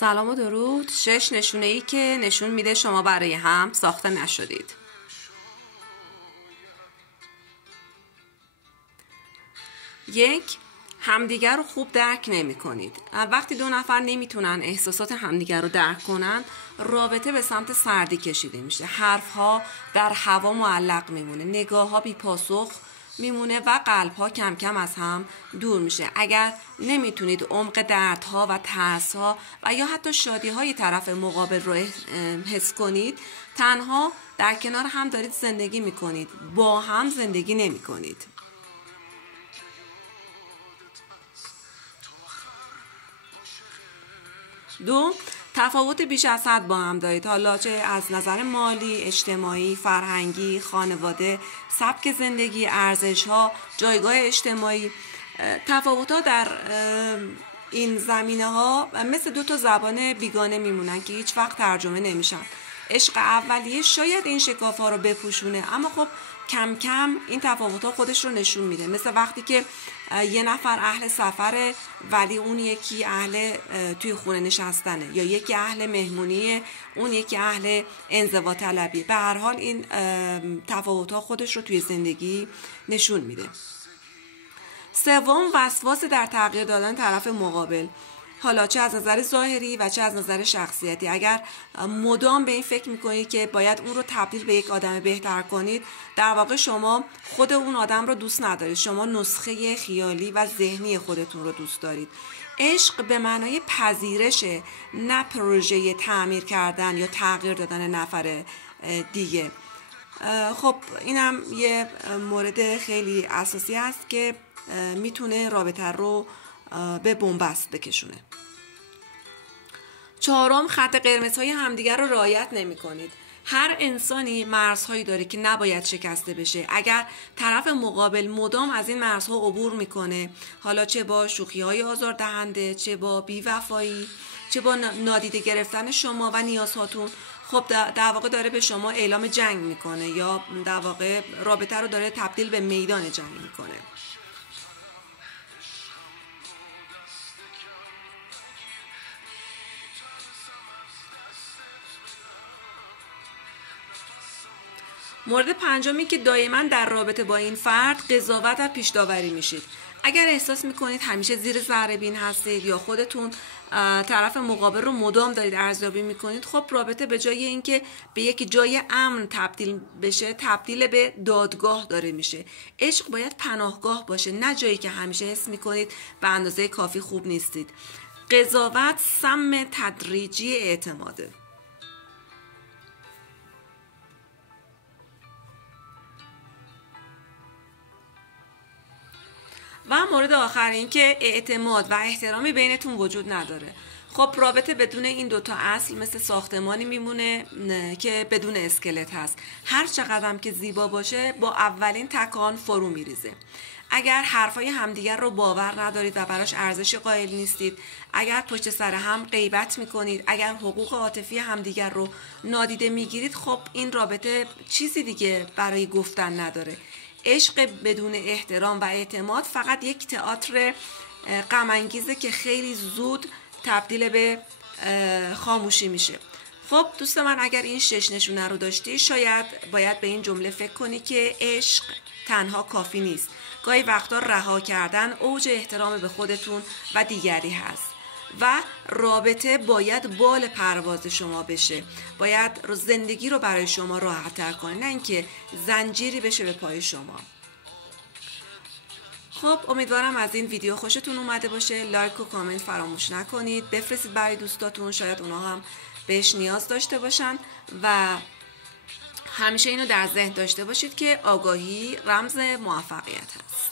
سلام و درود. 6 نشونه ای که نشون میده شما برای هم ساخته نشدید. یک، همدیگر رو خوب درک نمی کنید. وقتی دو نفر نمیتونن احساسات همدیگر رو درک کنن، رابطه به سمت سردی کشیده میشه. حرفها در هوا معلق میمونه، نگاهها بی پاسخ میمونه و قلبها کم کم از هم دور میشه. اگر نمیتونید عمق دردها و ترسها و یا حتی شادیهای طرف مقابل رو حس کنید، تنها در کنار هم دارید زندگی میکنید، با هم زندگی نمیکنید. دو، تفاوت بیش از حد با هم دارید، حالا چه از نظر مالی، اجتماعی، فرهنگی، خانواده، سبک زندگی، ارزش‌ها، جایگاه اجتماعی. تفاوت‌ها در این زمینه‌ها مثل دو تا زبان بیگانه میمونن که هیچ وقت ترجمه نمیشن. عشق اولیه شاید این شکاف‌ها رو بپوشونه، اما خب کم کم این تفاوت‌ها خودش رو نشون میده. مثل وقتی که یه نفر اهل سفره ولی اون یکی اهل توی خونه نشستنه، یا یکی اهل مهمونیه اون یکی اهل انزوا طلبی. به هر حال این تفاوت‌ها خودش رو توی زندگی نشون میده. سوم، وسواس در تغییر دادن طرف مقابل، حالا چه از نظر ظاهری و چه از نظر شخصیتی. اگر مدام به این فکر میکنید که باید اون رو تبدیل به یک آدم بهتر کنید، در واقع شما خود اون آدم رو دوست ندارید، شما نسخه خیالی و ذهنی خودتون رو دوست دارید. عشق به معنای پذیرشه، نه پروژه تعمیر کردن یا تغییر دادن نفر دیگه. خب اینم یه مورد خیلی اساسی است که میتونه رابطه رو به بنبست بکشونه. چهارم، خط قرمزهای همدیگر رو رعایت نمی کنید. هر انسانی مرزهایی داره که نباید شکسته بشه. اگر طرف مقابل مدام از این مرزها عبور میکنه، حالا چه با شوخی‌های آزاردهنده، چه با بی‌وفایی، چه با نادیده گرفتن شما و نیازهاتون، خب در واقع داره به شما اعلام جنگ میکنه، یا در واقع رابطه رو داره تبدیل به میدان جنگ میکنه. مورد پنجمی که دائما در رابطه با این فرد قضاوت و پیش داوری میشید. اگر احساس میکنید همیشه زیر ذره بین هستید یا خودتون طرف مقابل رو مدام دارید ارزیابی میکنید، خب رابطه به جای اینکه به یک جای امن تبدیل بشه، تبدیل به دادگاه داره میشه. عشق باید پناهگاه باشه، نه جایی که همیشه حس میکنید به اندازه کافی خوب نیستید. قضاوت سم تدریجی اعتماده. و مورد آخر این که اعتماد و احترامی بینتون وجود نداره. خب رابطه بدون این دوتا اصل مثل ساختمانی میمونه که بدون اسکلت هست. هر چقدر که زیبا باشه با اولین تکان فرو میریزه. اگر حرفای همدیگر رو باور ندارید و براش ارزش قائل نیستید، اگر پشت سر هم غیبت میکنید، اگر حقوق عاطفی همدیگر رو نادیده میگیرید، خب این رابطه چیزی دیگه برای گفتن نداره. عشق بدون احترام و اعتماد فقط یک تئاتر غم انگیزه که خیلی زود تبدیل به خاموشی میشه. خب دوست من، اگر این 6 نشونه رو داشتی، شاید باید به این جمله فکر کنی که عشق تنها کافی نیست. گاهی وقتا رها کردن اوج احترام به خودتون و دیگری هست و رابطه باید بال پرواز شما بشه، باید زندگی رو برای شما راحت‌تر کنه، نه اینکه زنجیری بشه به پای شما. خب امیدوارم از این ویدیو خوشتون اومده باشه. لایک و کامنت فراموش نکنید، بفرستید برای دوستاتون، شاید اونا هم بهش نیاز داشته باشن. و همیشه اینو در ذهن داشته باشید که آگاهی رمز موفقیت هست.